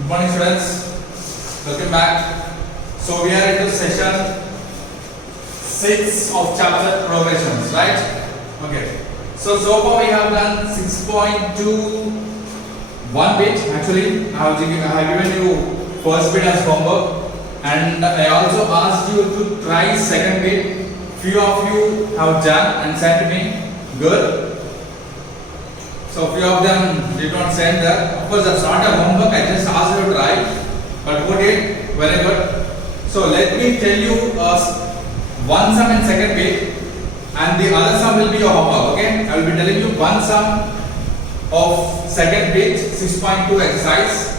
Good morning, students. Welcome back. So we are into session 6 of chapter progressions, right? Okay. So far we have done 6.2 one bit. Actually, I have given you first bit as homework, and I also asked you to try second bit. Few of you have done and sent me. Good. So few of them did not send that. Of course, that's not a homework. I just asked you to try, but who did? Very good. So let me tell you one sum in second bit, and the other sum will be your homework. Okay, I will be telling you one sum of second bit 6.2 exercise.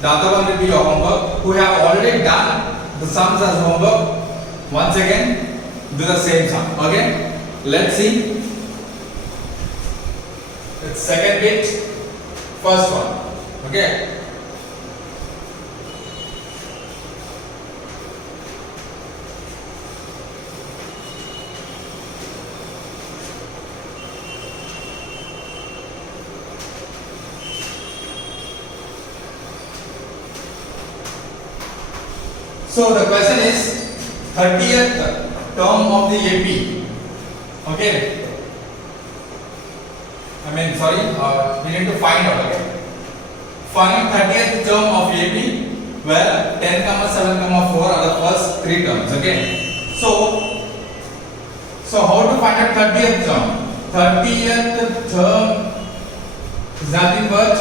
The other one will be your homework. Who have already done the sums as homework, once again do the same sum. Okay, let's see. It's second bit, first one. Okay. So the question is 30th term of the AP. Okay. We need to find out. Okay. Find 30th term of AP where 10, 7, 4 are the first three terms. Okay. So how to find out 30th term? 30th term is nothing but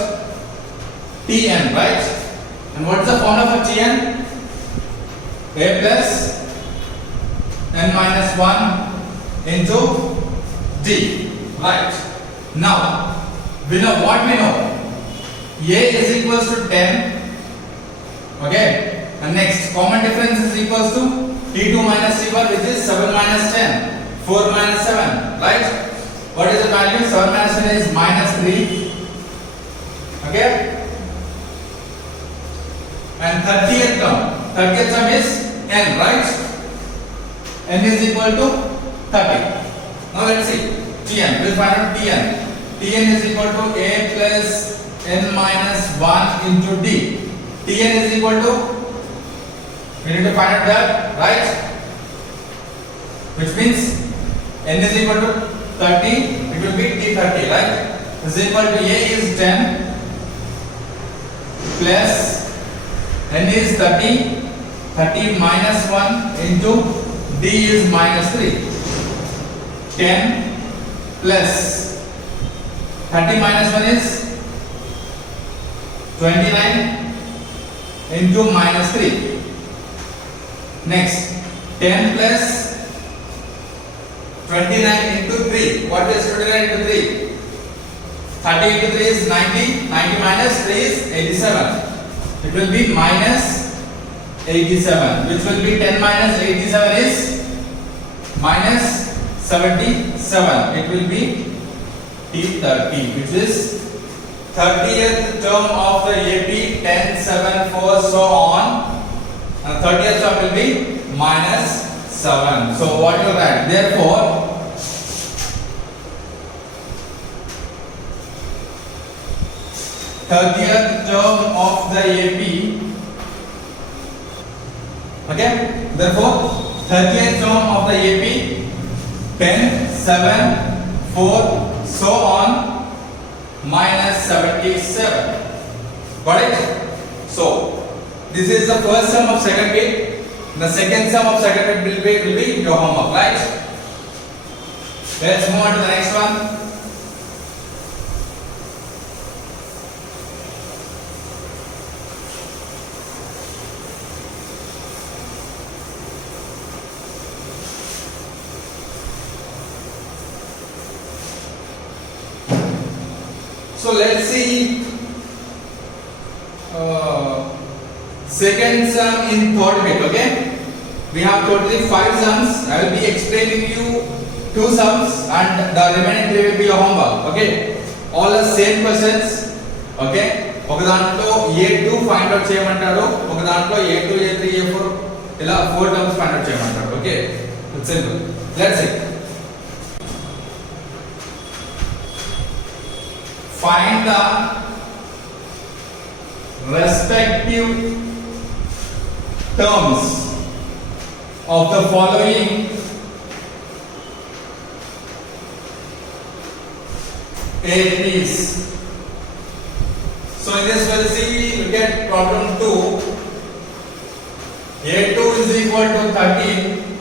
Tn, right? And what is the formula for Tn? A plus n minus 1 into d, right? Now we know what we know. A is equals to 10. Okay, and next common difference is equals to T2 minus T1, which is 7 minus 10, 4 minus 7, right? What is the value? 7 minus 10 is minus 3. Okay, and 30th term is n, right? N is equal to 30. Now let's see Tn. We'll find out Tn. Tn is equal to A plus n minus 1 into d. Tn is equal to, we need to find out that, right? Which means n is equal to 30, it will be T30, right? Is equal to A is 10 plus n is 30, 30 minus 1 into d is minus 3. 10 plus 30 minus 1 is 29 into minus 3. Next, 10 plus 29 into 3. What is 29 into 3? 30 into 3 is 90. 90 minus 3 is 87. It will be minus 87. Which will be 10 minus 87 is minus 77. It will be T30, which is 30th term of the AP, 10, 7, 4, so on. And 30th term will be minus 7. So what you write? Therefore, thirtieth term of the AP. Okay. Therefore, 30th term of the AP, 10, 7, 4, so on, minus 77. Got it? So this is the first sum of second bit. The second sum of second bit will be your homework, right? Let's move on to the next one. So let's see second sum in third bit. Okay, we have totally 5 sums. I will be explaining you 2 sums, and the remaining 3 will be your homework. Okay, all the same questions. Okay, ఒక దాంట్లో A2 find out చేయమంటారు, ఒక దాంట్లో A2 A3 A4 ఇలా 4 terms find out చేయమంటారు. Okay, it's simple. Let's see. Find the respective terms of the following A3s. So in this we'll see, we get problem 2. A2 is equal to 13,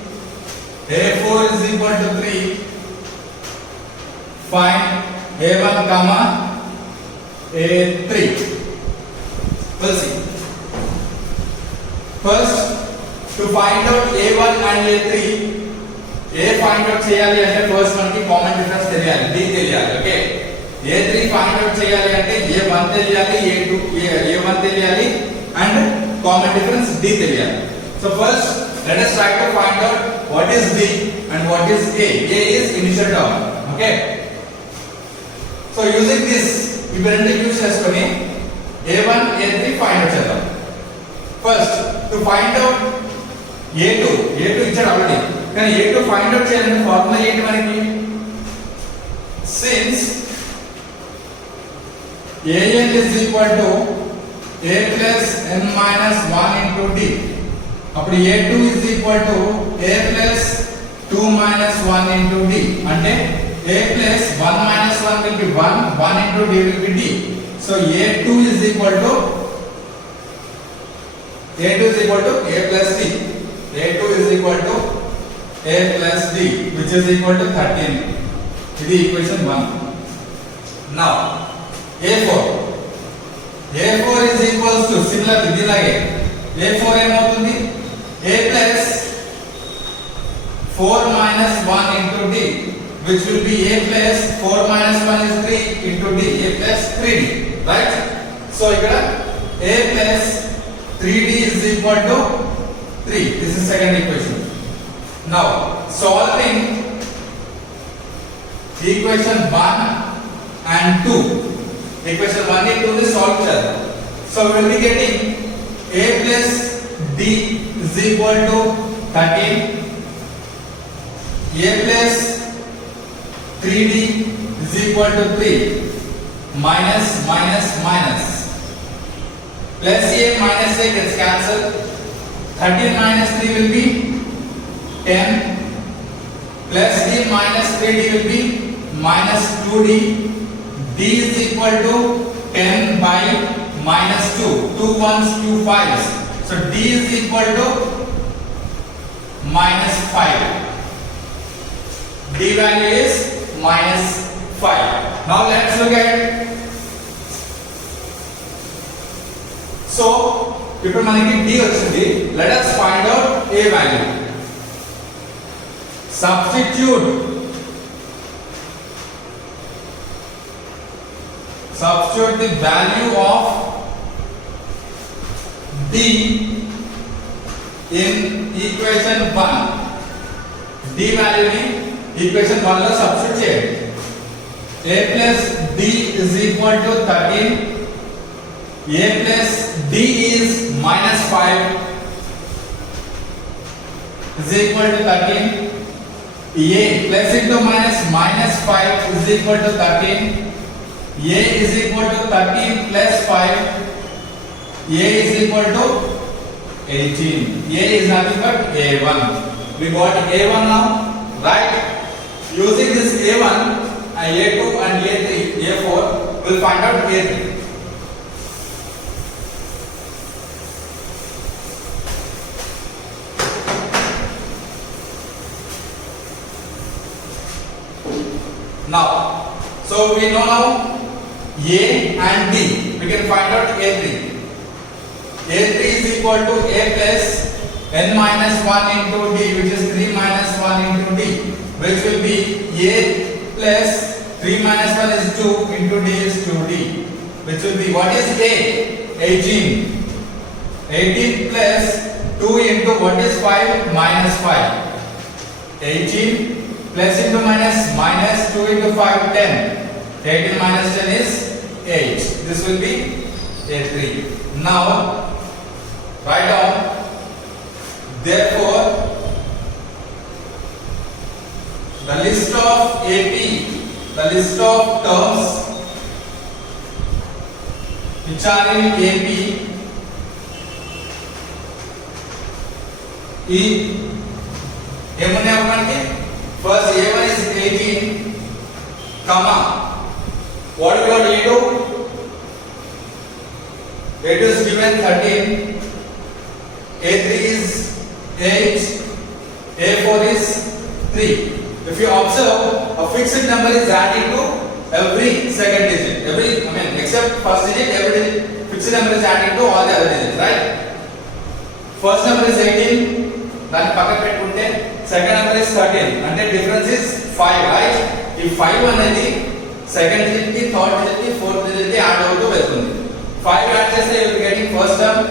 A4 is equal to 3. Find A1 comma A3. We'll see. First, to find out A1 and A3, A find out చేయాలి అంటే first మనకి common difference తెలియాలి, D తెలియాలి. Okay, A3 find out చేయాలి అంటే A1 తెలియాలి, A1 తెలియాలి and common difference D తెలియాలి. So first let us try to find out what is D and what is A. A is initial term. Okay, so using this ఇవి రెండు use చేసుకొని A1 A3 find out చేద్దాం. First to find out A2 ఇచ్చాడు already, కానీ A2 find out చేయాలంటే formula ఏంటి మనకి? Since AN is equal to A plus n minus 1 into D, అప్పుడు A2 is equal to A plus 2 minus 1 into D, అంటే A plus 1 minus 1 will be 1 into D will be D. So A2 is equal to A plus D. A2 is equal to A plus D, which is equal to 13. This is equation 1. Now A4 is equals to similar idilage A4 ఏమవుతుంది? A plus 4 minus 1 into D, which will be A plus 4 minus 1 is 3 into D, A plus 3D, right? So ఇక్కడ A plus 3D is equal to 3. This is second equation. Now solving equation 1 and 2, equation 1 and 2 is solved చేద్దాం. So we will be getting A plus D is equal to 13, A plus 3D is equal to 3, minus plus A minus A gets cancelled. 13 minus 3 will be 10, plus D minus 3D will be minus 2D. D is equal to 10 by minus 2, 2 1s 2 5s, so D is equal to minus 5. D value is minus 5. Now let's look at, so ఇప్పుడు మనకి D వచ్చింది, let us find out A value. Substitute the value of D in equation 1. D value ni equation 1 lo substitute చేయండి. A plus D is equal to 13, A plus D is minus 5 is equal to 13, A plus into minus 5 is equal to 13, A is equal to 13 plus 5, A is equal to 18. A is nothing but A1. We got A1 now, right? Using this A1 and A2 and A3, A4, we'll find out A3. Now, so we know now A and D. We can find out A3. A3 is equal to A plus n minus 1 into D, which is 3 minus 1 into D, which will be A plus 3 minus 1 is 2 into D is 2D, which will be, what is A? 18. 18 plus 2 into what is 5? Minus 5. 18 plus into minus 2 into 5, 10. 18 minus 10 is 8. This will be A3. Now write down, therefore the list of AP, the list of terms which are in AP ఈ ఏమున్నాయి మనకి first a1 is 18 comma what we got a2 is given 13 a3 is 8 a4 is 3 if you observe a fixed number is added to every second digit except first digit every digit fixed number is added to all the other digits right first number is 18 దాన్ని పక్కన పెట్టుకుంటే second number is 13 అంటే difference is 5 right ఈ 5 అనేది second digit కి third digit కి fourth digit కి add అవుతూ వెళ్తుంది 5 యాడ్ చేస్తే you will be getting first term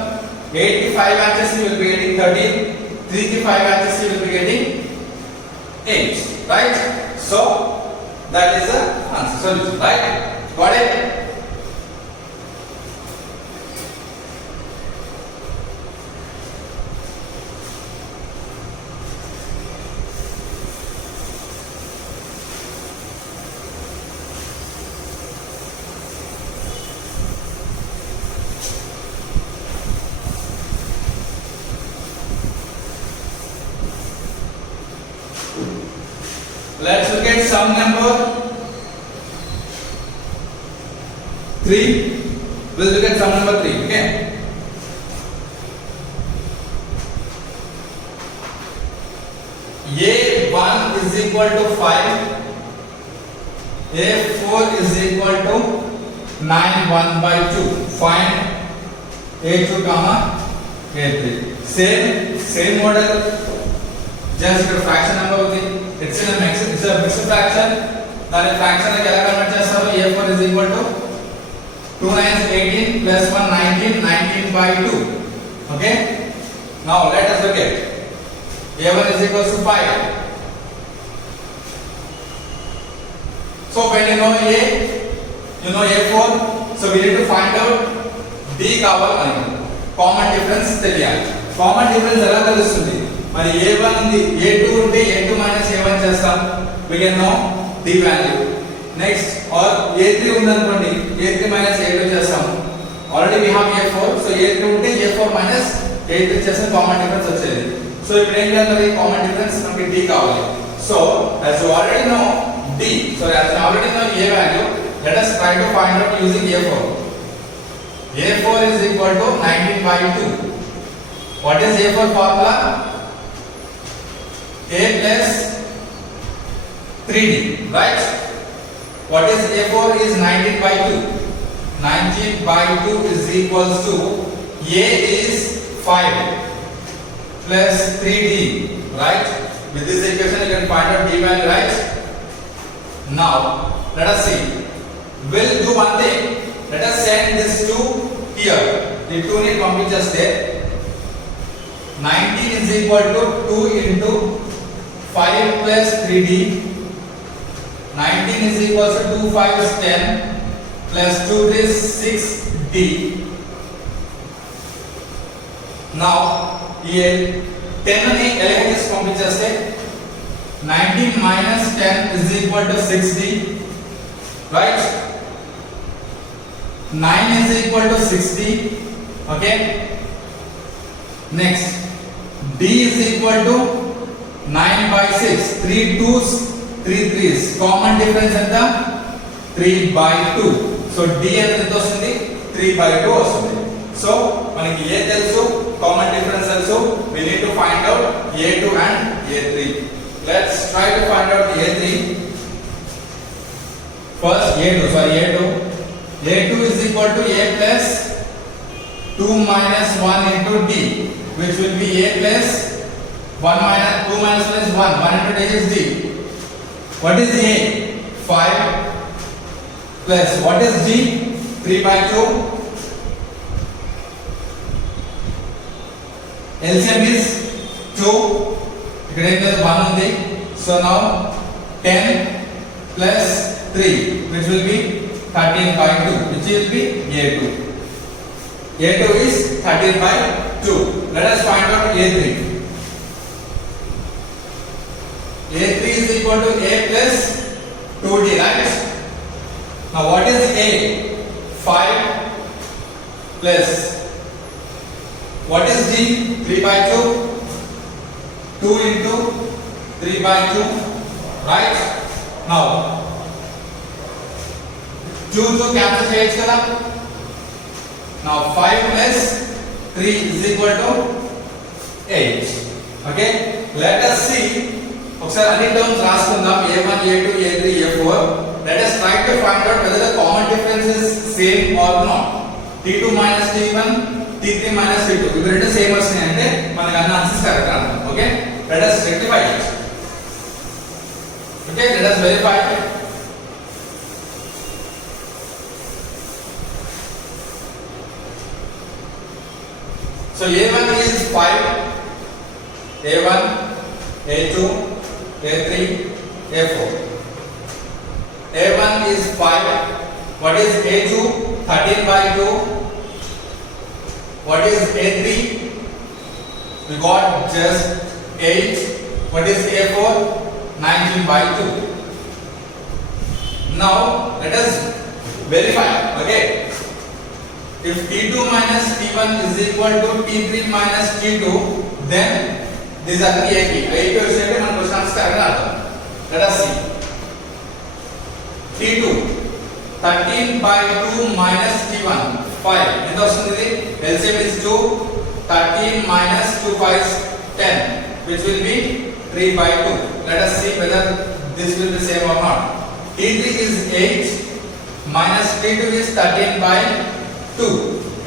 8 కి 5 యాడ్ చేస్తే యు విల్ బి గెటింగ్ 13 3 కి 5 యాడ్ చేస్తే you will be getting 8 right so that is the answer solution right got it Let's look at sum number 3. We'll look at sum number 3. Okay. A1 is equal to 5. A4 is equal to 9 1 by 2. Find A2 comma A3. Same model. Just a fraction number of the it's a mixed fraction that is fraction like ఎలా convert చేస్తారు a4 is equal to 2 9 18 plus 1 19 19 by 2 okay now let us look at a1 is equal to 5 so when you know a you know a4 so we need to find out b కావాలి మనకి common difference తెలియాలి common difference ఎలా తెలుస్తుంది మరి a1 ఉంది a2 ఉంటే a2 a1 చేస్తాం we can know the value next or a3 ఉంది అనుకోండి a3 a2 చేస్తాం already we have a4 so a3 ఉంటే a4 a3 చేస్తే కామన్ డిఫరెన్స్ వచ్చేది సో ఇప్పుడు ఏం చేయాలి కామన్ డిఫరెన్స్ మనకి d కావాలి so as you already know d so as you already know a value let us try to find out using a4 a4 is equal to 19 by 2 what is a4 formula a plus 3d right what is a4 is 19 by 2 19 by 2 is equals to a is 5 plus 3d right with this equation you can find out d value right now let us see we'll do one thing let us send this to here the 2 need complete just there 19 is equal to 2 into 5 plus 3d 19 is equal to 2 5 is 10 plus 2 is 6d now here 10 అని elements పంపించేస్తే 19 minus 10 is equal to 6d right 9 is equal to 6d okay next d is equal to 9 by 6 3 2s 3 3s common difference ఎంత 3 by 2 so d ఎంత వస్తుంది 3 by 2 వస్తుంది so మనకి a తెలుసు common difference తెలుసు we need to find out a2 and a3 let's try to find out a3 first a2 is equal to a plus 2 minus 1 into d which will be a plus 1 minus 2 minus 1 is 1 1 into d is d what is a 5 plus what is d 3 by 2 LCM is 2 ఇక్కడ ఏం లేదు 1 ఉంది so now 10 plus 3 which will be 13 by 2 which will be a2 a2 is 13 by 2 let us find out a3 a3 is equal to a plus 2d right now what is a 5 plus what is d 3 by 2 2 into 3 by 2, right? Now 2 cancel చేయొచ్చు కదా. Now 5 plus 3 is equal to 8. Okay, let us see. ఒకసారి అన్ని terms రాసుకుందాం. a1 a2 a3 a4. Let us try to find out whether the common difference is same or not. t2 minus t1, t3 minus t2 ఇవి రెండు same వస్తున్నాయి అంటే మనకు అన్ని answers correct అన్నమాట. Okay, let us rectify it. Okay, let us verify it. So a1 is 5, a1, a2, a3, a4. a1 is 5. What is a2? 13 by 2. What is a3? We got just 8. What is a4? 19 by 2. Now let us verify. Okay, if t2 minus t1 is equal to t3 minus t2, then this is actually 80 వస్తే మన question answer correct అర్థం. Let us see. t2 13 by 2 minus t1 5 ఎంత వస్తుంది? ఇది LCM is 2. 13 minus 2 5 10, which will be 3 by 2. Let us see whether this will be same or not. t3 is 8 minus t2 is 13 by 2.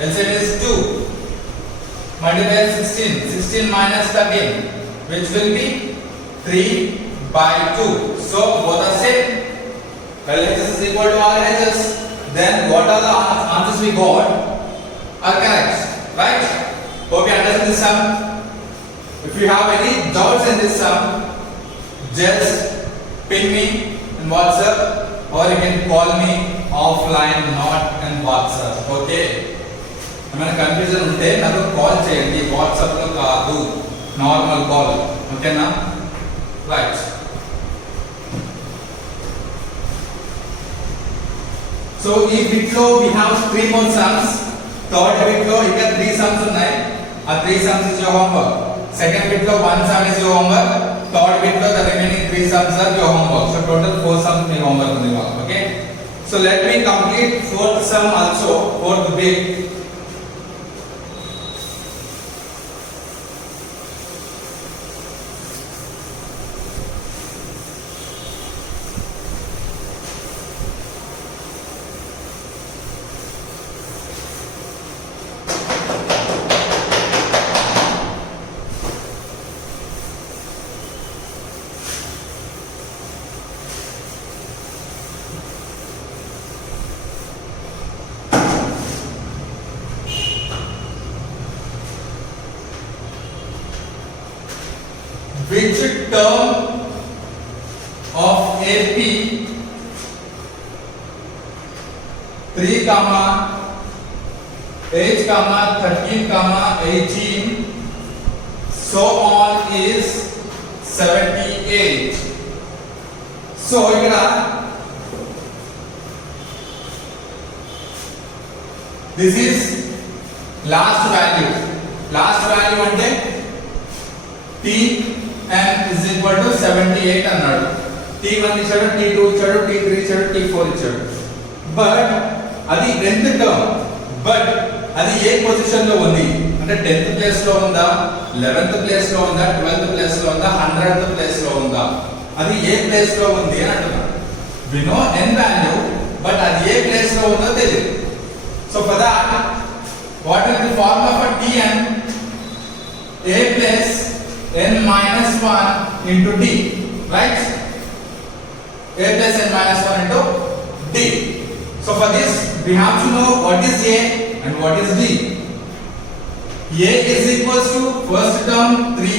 LCM is 2. Multiply 16. 16 minus 13, which will be 3 by 2. So both are same. LHS is equal to RHS. Then what are the answers we got are correct, right? Hope you understand this sum. If you have any doubts in this sum, just ping me in WhatsApp or you can call me offline, not in WhatsApp. Okay? ఏమైనా confusion ఉంటే నాకు call చేయండి, WhatsApp లో కాదు, normal call. ఓకేనా? Right. So ఈ bit లో we have 3 more sums. Third bit లో ఇంకా 3 sums ఉన్నాయి. ఆ 3 sums is your homework. Second bit లో 1 sum is your homework. Third bit లో the remaining 3 sums are your homework. So total 4 sums me homework ఉంది వాళ్ళ. Okay? So let me complete fourth sum also, fourth bit. Which term of AP 3, 8, 13, 18 so on is 78. So here this is last value. Last value అంటే t n is equal to 78 అన్నాడు. t1 ఇచ్చాడు, t2 ఇచ్చాడు, t3 ఇచ్చాడు, t4 ఇచ్చాడు. But అది nth term, but అది ఏ position లో ఉంది అంటే 10th ప్లేస్ లో ఉందా, 11th ప్లేస్ లో ఉందా, 12th ప్లేస్ లో ఉందా, 100th ప్లేస్ లో ఉందా, అది ఏ ప్లేస్ లో ఉంది అని అంటున్నాడు. we know n value, but అది ఏ ప్లేస్ లో ఉందో తెలియదు. So for that what is the formula for tn? a plus n minus 1 into d, right? A plus n minus 1 into d. So for this we have to know what is a and what is d. A is equals to first term 3,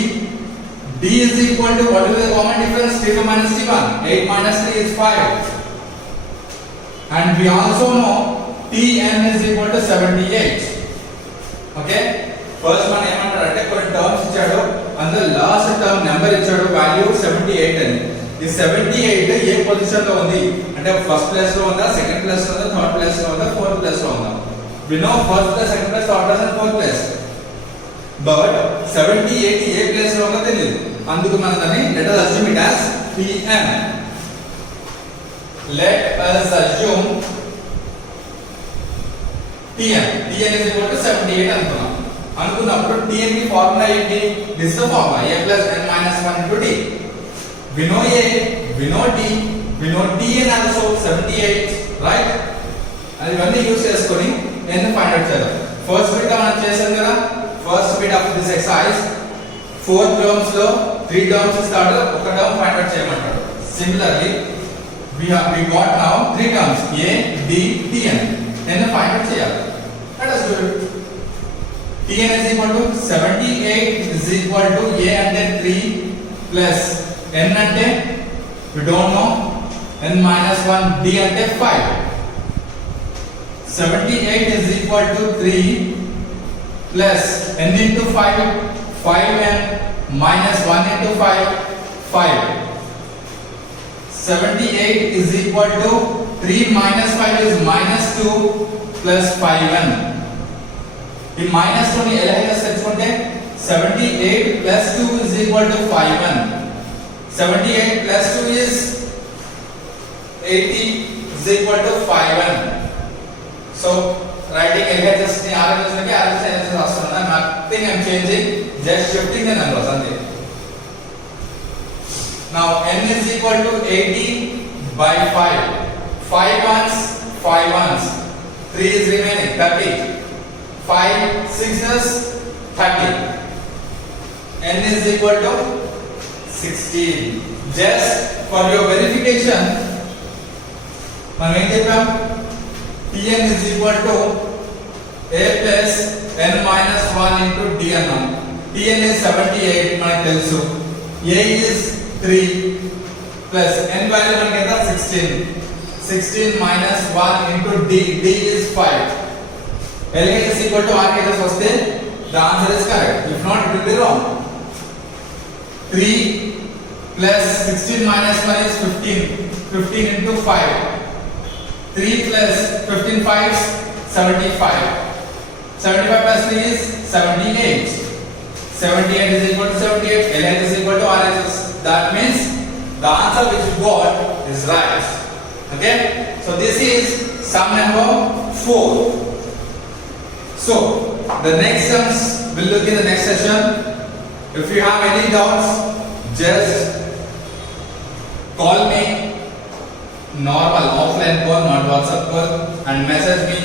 d is equal to what is the common difference? t2 minus t1. 8 minus 3 is 5. And we also know tn is equal to 78. Okay? First మనం ఏమంటారంటే కొన్ని terms ఇచ్చాడు, అందులో last term number ఇచ్చాడు, value 78 అని. ఈ 78 ఏ position లో ఉంది అంటే ఫస్ట్ ప్లేస్ లో ఉందా, సెకండ్ ప్లేస్ లో ఉందా, థర్డ్ ప్లేస్ లో ఉందా, ఫోర్త్ ప్లేస్ లో ఉందా? We know first place, second place, third place and fourth place. But 78 ఏ ప్లేస్ లో ఉందో తెలియదు. అందుకు మనం దాన్ని let us assume it as pm. Let us assume tn is equal to 78 అనుకున్నాం. అనుకున్నప్పుడు tn కి ఫార్ములా ఏంటి? This is the formula a plus n minus 1 into t. We know a, we know t, we know tn also 78, right? అది ఇవన్నీ use చేసుకొని n find out చేద్దాం. First bit మనం చేసాం కదా, first bit of this exercise 4 terms లో 3 terms ఇస్తాడు, ఒక టర్మ్ ఫైండ్ అవుట్ చేయమంటాడు. Similarly we got now 3 terms a b tn. n find out చేయాలి. Let us do it. tn is equal to 78 is equal to a అంటే 3 plus n అంటే we don't know, n minus 1, d అంటే 5. 78 is equal to 3 plus n into 5, 5n minus 1 into 5, 5. 78 is equal to 3 minus 5 is minus 2 plus 5n. ఈ minus 2 ని ఎలా తెచ్చుకుంటే 78 plus 2 is equal to 5n. 78 plus 2 is 80 is equal to 5n. So writing LHS ni RHS laki RHS LHS రాస్తున్నా, nothing I'm changing, just shifting the numbers అంతే. Now n is equal to 80 by 5. 5 ones, 5 ones. 3 is remaining, 30. 5 6s 30. n is equal to 16. Just for your verification, మనం ఏం చెప్పాం? tn is equal to a plus n minus 1 into d అన్నాం. tn is 78 మనకు తెలుసు. a is 3 plus n value మనకి ఎంత? 16. 16 minus 1 into d is 5. LHS is equal to RHS వస్తే the answer is correct. If not, it will be wrong. 3 plus 16 minus 1 is 15. 15 into 5. 3 plus 15 5s 75. 75 plus 3 is 78. 78 is equal to 78. LHS is equal to RHS. That means the answer which you got is right. Okay? So this is sum number 4. So the next sums we'll look in the next session. If you have any doubts, just call me, normal offline call, not WhatsApp call, and message me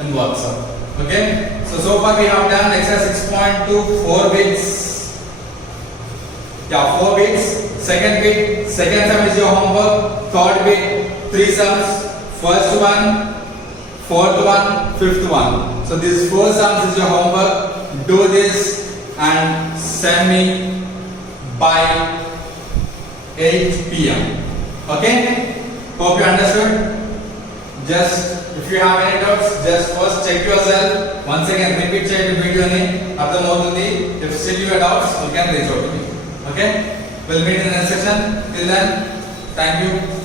in WhatsApp. Okay? So far we have done exercise 6.2, 4 bits. Yeah, 4 bits. Second bit, second sum is your homework. Third bit, 3 sums. First one, fourth one, fifth one. So these 4 sums is your homework. Do this and send me by 8 p.m. Okay? Hope you understood. Just if you have any doubts, just first check yourself. Once again, repeat check the video ni ardhamautundi. If still you have doubts, you can reach out to me. Okay? We'll meet in the next session. Till then, thank you.